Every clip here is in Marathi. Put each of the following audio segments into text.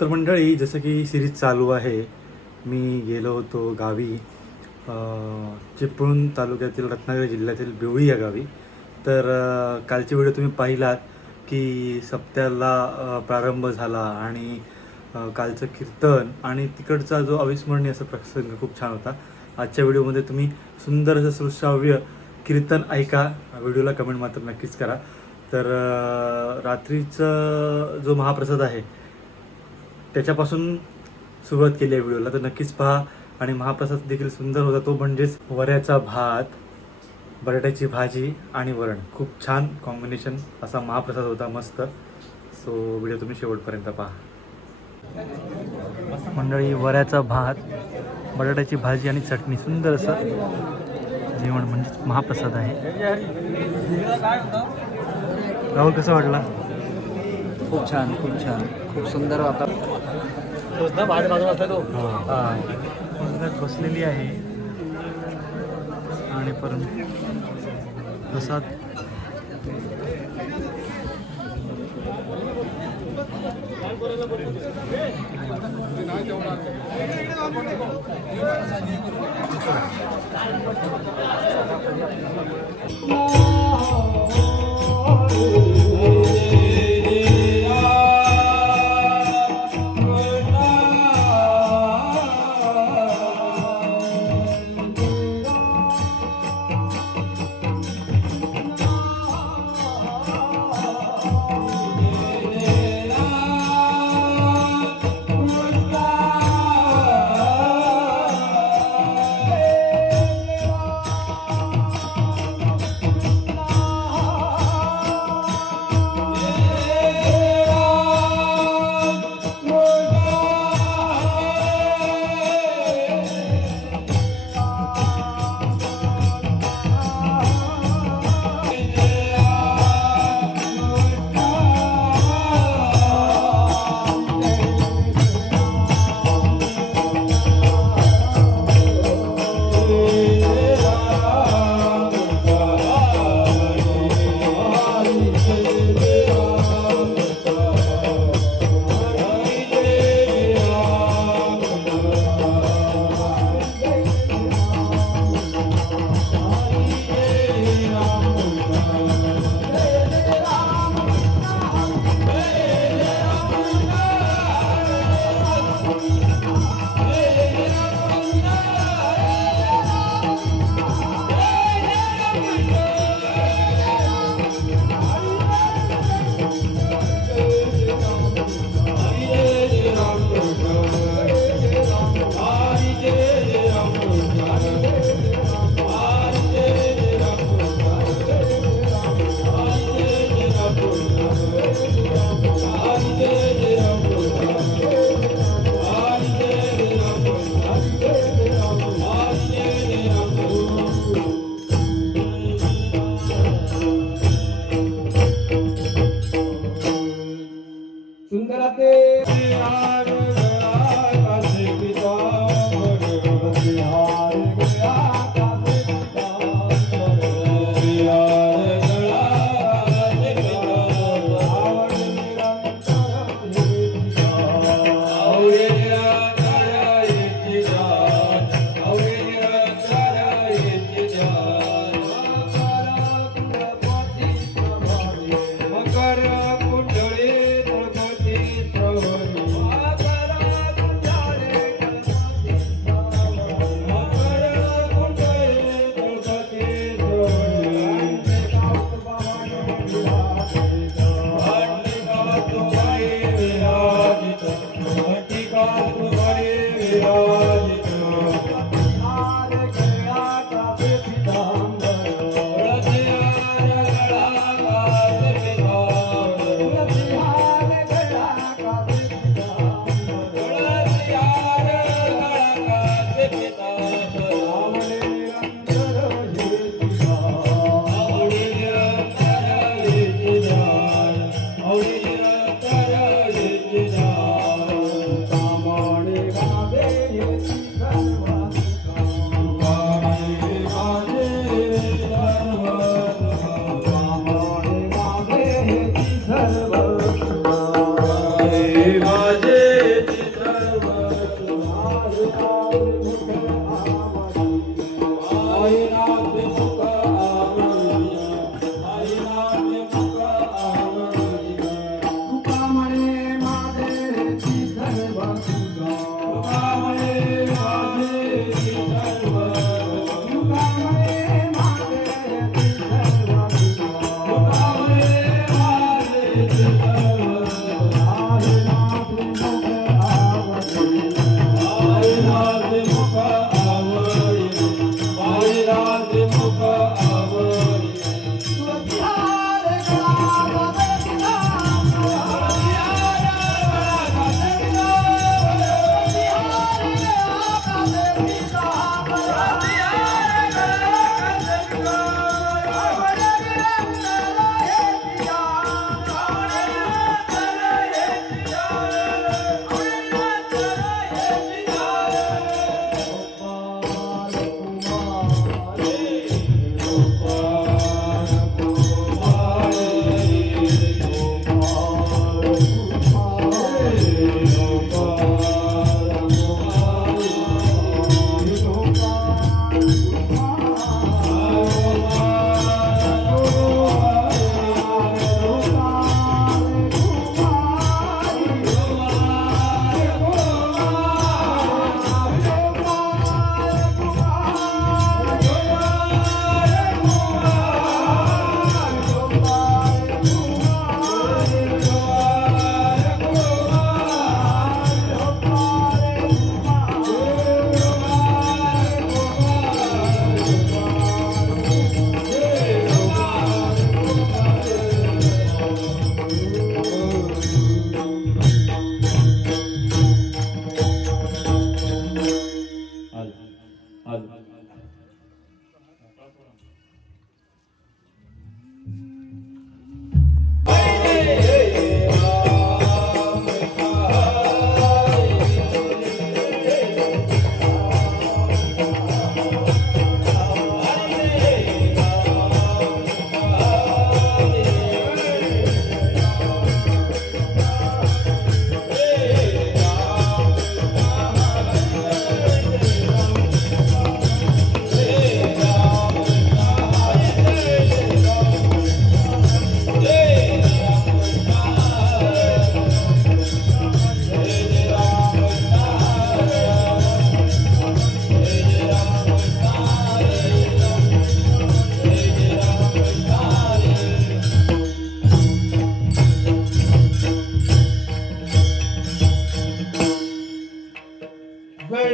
तर मंडळी, जसं की सिरीज चालू आहे, मी गेलो होतो गावी, चिपळूण तालुक्यातील रत्नागिरी जिल्ह्यातील बिवळी या गावी. तर कालची व्हिडिओ तुम्ही पाहिलात की सप्त्याला प्रारंभ झाला आणि कालचं कीर्तन आणि तिकडचा जो अविस्मरणीय असा प्रसंग खूप छान होता. आजच्या व्हिडिओमध्ये तुम्ही सुंदर असं सुश्राव्य कीर्तन ऐका. व्हिडिओला कमेंट मात्र नक्कीच करा. तर रात्रीचं जो महाप्रसाद आहे त्याच्यापासून सुरुवात केली आहे व्हिडिओला, तर नक्कीच पहा. आणि महाप्रसाद देखील सुंदर होता, तो म्हणजेच वऱ्याचा भात, बटाट्याची भाजी आणि वरण. खूप छान कॉम्बिनेशन असा महाप्रसाद होता, मस्त. सो व्हिडिओ तुम्ही शेवटपर्यंत पहा. मंडळी, वऱ्याचा भात, बटाट्याची भाजी आणि चटणी, सुंदर असं जेवण म्हणजेच महाप्रसाद आहे. राहुल, कसं वाटला? खूप छान, खूप छान, खूप सुंदर वातावरण. बसलेली आहे आणि प्रसाद माझे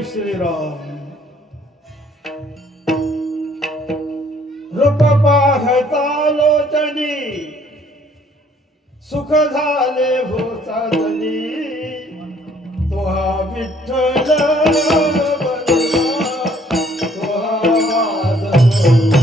जय श्रीराम. रूप पाहता लोचनी सुख झाले हो साधनी तो हा विठ्ठल बनला, तो हा माधव.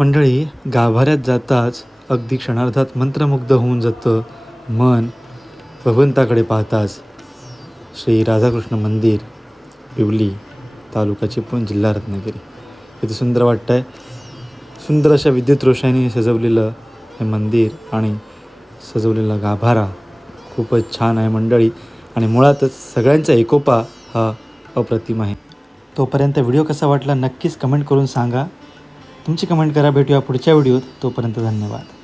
मंडळी, गाभाऱ्यात जाताच अगदी क्षणार्धात मंत्रमुग्ध होऊन जातं मन भगवंताकडे पाहताच. श्री राधाकृष्ण मंदिर, बिवली, तालुका चिपळूण, जिल्हा रत्नागिरी. किती सुंदर वाटतं आहे. सुंदर अशा विद्युत रोषणाने सजवलेलं हे मंदिर आणि सजवलेला गाभारा खूपच छान आहे मंडळी. आणि मुळातच सगळ्यांचा एकोपा हा अप्रतिम आहे. तोपर्यंत व्हिडिओ कसा वाटला नक्कीच कमेंट करून सांगा. तुमची कमेंट करा. भेटूया पुढच्या व्हिडिओत. तोपर्यंत धन्यवाद.